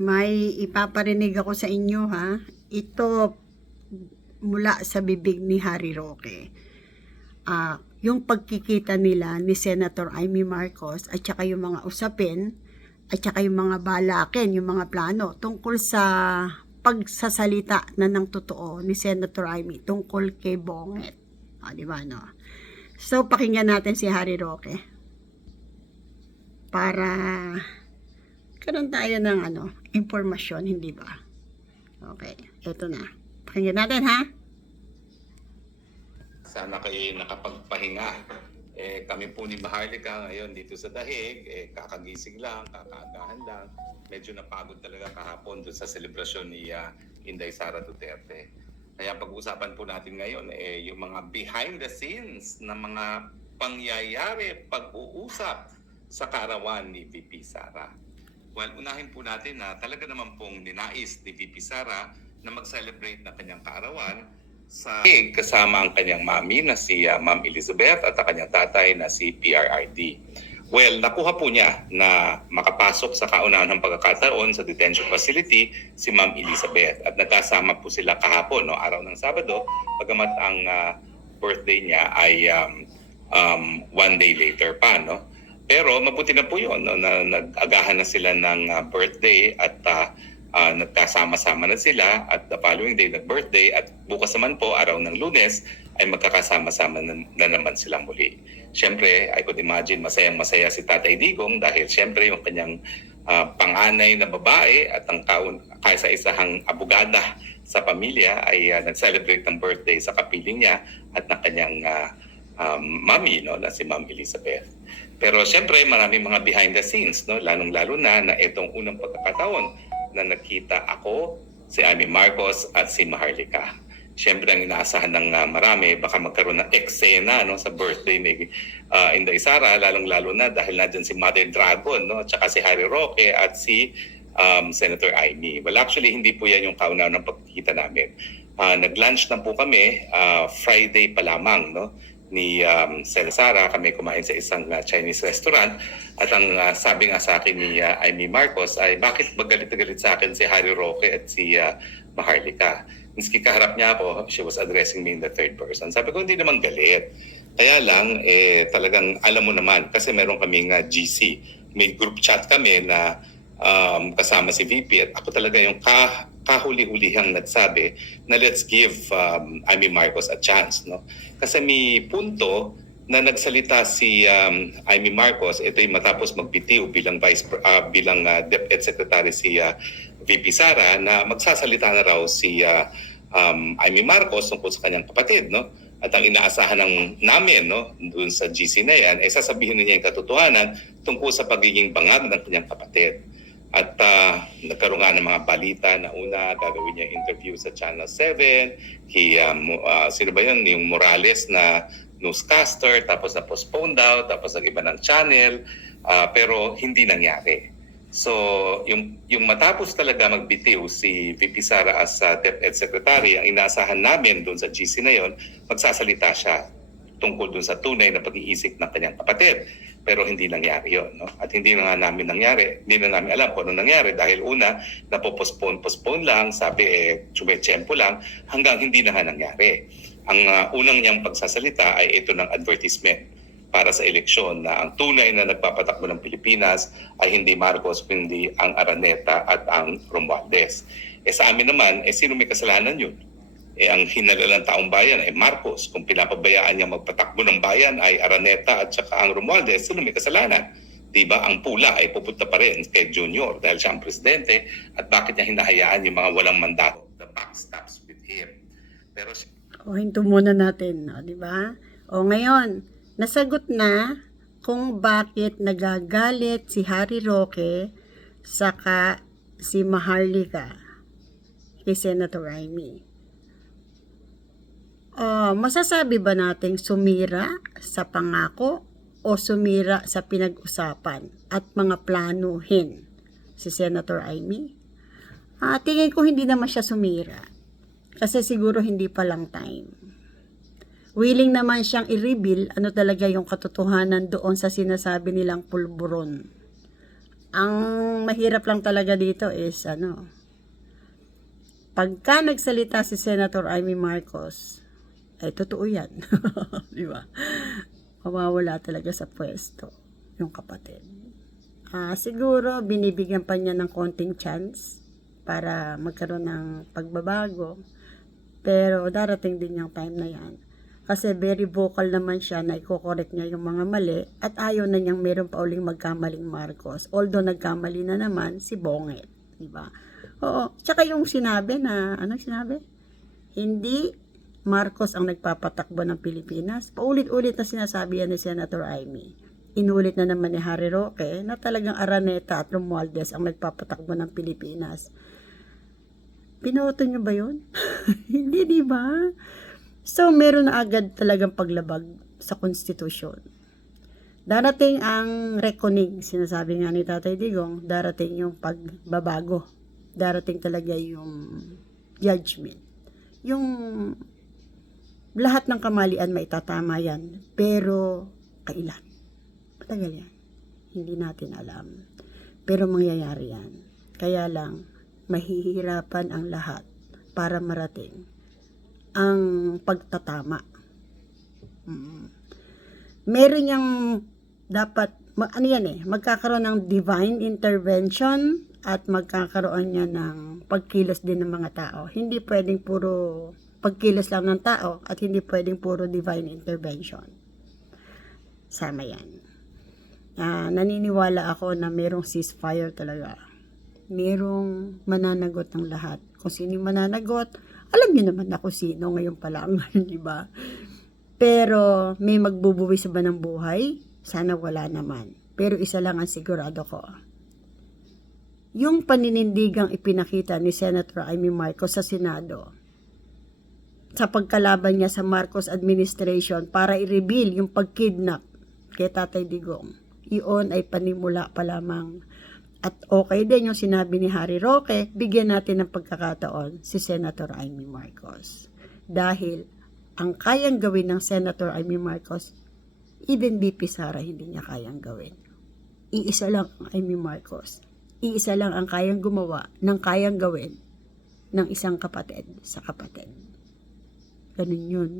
May ipaparinig ako sa inyo ha. Ito mula sa bibig ni Harry Roque. Yung pagkikita nila ni Senator Amy Marcos at saka yung mga usapin at saka yung mga balakin, yung mga plano tungkol sa pagsasalita na ng totoo ni Senator Amy tungkol kay Bonget. Di ba no? So pakinggan natin si Harry Roque para karon tayo ng impormasyon, hindi ba? Okay, eto na. Pakinggan natin ha. Sana kayo nakapagpahinga. Kami po ni Maharlika ngayon dito sa Dahig, kakagising lang, kakaagahan lang. Medyo napagod talaga kahapon doon sa selebrasyon ni Inday Sara Duterte. Kaya pag-uusapan po natin ngayon, yung mga behind the scenes na mga pangyayari, pag-uusap sa kaarawan ni VP Sara. Well, unahin po natin na talaga naman pong ninais ni VP Sara na mag-celebrate ng kanyang kaarawan sa kasama ang kanyang mami na si Ma'am Elizabeth at ang kanyang tatay na si PRRD. Well, nakuha po niya na makapasok sa kaunahang pagkakataon sa detention facility si Ma'am Elizabeth at nagkasama po sila kahapon, no, araw ng Sabado, bagamat ang birthday niya ay one day later pa, no? Pero mabuti na po yun, no, na nag-agahan na sila ng birthday at nagkasama-sama na sila at the following day nag-birthday at bukas naman po, araw ng Lunes, ay magkakasama-sama na naman sila muli. Siyempre, I could imagine masayang-masaya si Tatay Digong dahil siyempre yung kanyang panganay na babae at ang kaisa-isahang abogada sa pamilya ay nag-celebrate ng birthday sa kapiling niya at ng kanyang mami, no, na si Ma'am Elizabeth. Pero siyempre maraming mga behind the scenes, no, lalong-lalo na itong unang pagkakataon na nakita ako, si Amy Marcos at si Maharlika. Siyempre ang inaasahan ng marami, baka magkaroon ng eksena, no, sa birthday ni Inday Sara, lalong-lalo na dahil nandiyan si Mother Dragon, no, at saka si Harry Roque at si Senator Amy. Well, actually hindi po yan yung kauna ng pagkikita namin. Nag-lunch na po kami Friday pa lamang, no, ni Sara, kami kumain sa isang Chinese restaurant at ang sabi nga sa akin ni Amy Marcos ay bakit magalit na galit sa akin si Harry Roque at si Maharlika. Miski kaharap niya ako, she was addressing me in the third person. Sabi ko hindi naman galit. Kaya lang talagang alam mo naman kasi meron kaming GC. May group chat kami na kasama si VP at ako talaga yung kahuli-hulihang nagsabi na let's give Amy Marcos a chance, no? Kasi may punto na nagsalita si Amy Marcos, ito ay matapos magbitiw bilang DepEd Secretary si VP Sara na magsasalita na raw si Amy Marcos tungkol sa kanyang kapatid, no? At ang inaasahan namin, no, doon sa GC na yan, ay sasabihin niya yung katotohanan tungkol sa pagiging bangag ng kanyang kapatid. At nagkaroon nga ng mga balita na una, gagawin niya interview sa Channel 7, sino ba yun? Yung Morales na newscaster, tapos na-postpone daw, tapos nag-iba ng channel, pero hindi nangyari. So, yung matapos talaga magbitiw si VP Sara as DepEd Secretary, ang inaasahan namin doon sa GC na yon, magsasalita siya tungkol doon sa tunay na pag-iisip ng kanyang kapatid. Pero hindi nangyari yun, no? At hindi na nga namin nangyari, hindi na namin alam kung ano nangyari dahil una, postpone lang, sabi tsumechempo lang, hanggang hindi na nga nangyari. Ang unang niyang pagsasalita ay ito ng advertisement para sa eleksyon na ang tunay na nagpapatakbo ng Pilipinas ay hindi Marcos, kundi ang Araneta at ang Romualdez. Sa amin naman, sino may kasalanan yun? Ang hinalalang taong bayan ay Marcos. Kung pinapabayaan niya magpatakbo ng bayan ay Araneta at saka ang Romualdez, sino may kasalanan? Diba? Ang pula ay pupunta pa rin kay Junior dahil siya ang presidente at bakit niya hinahayaan yung mga walang mandato? The buck stops with him. Pero hinto muna natin, di ba? Ngayon, nasagot na kung bakit nagagalit si Harry Roque saka si Maharlika kay Senator Amy. Masasabi ba nating sumira sa pangako o sumira sa pinag-usapan at mga planuhin si Senator Amy? Tingin ko hindi naman siya sumira kasi siguro hindi pa lang time. Willing naman siyang i-reveal ano talaga yung katotohanan doon sa sinasabi nilang pulburon. Ang mahirap lang talaga dito is pagka nagsalita si Senator Amy Marcos, ay totoo yan. Di ba? Mawawala talaga sa pwesto yung kapatid. Siguro binibigyan pa niya ng konting chance para magkaroon ng pagbabago. Pero darating din yung time na yan. Kasi very vocal naman siya na i-correct niya yung mga mali at ayaw na niyang meron pa uling magkamaling Marcos. Although nagkamali na naman si Bonget, di ba? Oo, tsaka yung sinabi na, ano sinabi? Hindi Marcos ang nagpapatakbo ng Pilipinas. Paulit-ulit na sinasabi yan ni Senator Amy. Inulit na naman ni Harry Roque na talagang Araneta at Romualdez ang nagpapatakbo ng Pilipinas. Pinoto niyo ba yun? Hindi, di ba? So, meron na agad talagang paglabag sa konstitusyon. Darating ang reckoning, sinasabi nga ni Tatay Digong, darating yung pagbabago. Darating talaga yung judgment. Yung lahat ng kamalian may tatama yan. Pero, kailan? Matagal yan. Hindi natin alam. Pero mangyayari yan. Kaya lang, mahihirapan ang lahat para marating ang pagtatama. Meron yung dapat, magkakaroon ng divine intervention at magkakaroon niya ng pagkilos din ng mga tao. Hindi pwedeng puro pagkilos lang ng tao at hindi pwedeng puro divine intervention. Sama yan. Naniniwala ako na merong ceasefire talaga. Merong mananagot ng lahat. Kung sino yung mananagot, alam niyo naman ako sino ngayon pa lang, di ba? Pero may magbubuwis ba ng buhay? Sana wala naman. Pero isa lang ang sigurado ko. Yung paninindigang ipinakita ni Senator Amy Marcos sa Senado sa pagkalaban niya sa Marcos administration para i-reveal yung pagkidnap kay Tatay Digong, iyon ay panimula pa lamang. At okay din yung sinabi ni Harry Roque, bigyan natin ng pagkakataon si Senator Amy Marcos. Dahil ang kayang gawin ng Senator Amy Marcos, even BP Sara hindi niya kayang gawin. Iisa lang ang Amy Marcos. Iisa lang ang kayang gumawa ng kayang gawin ng isang kapatid sa kapatid. Ganun yun.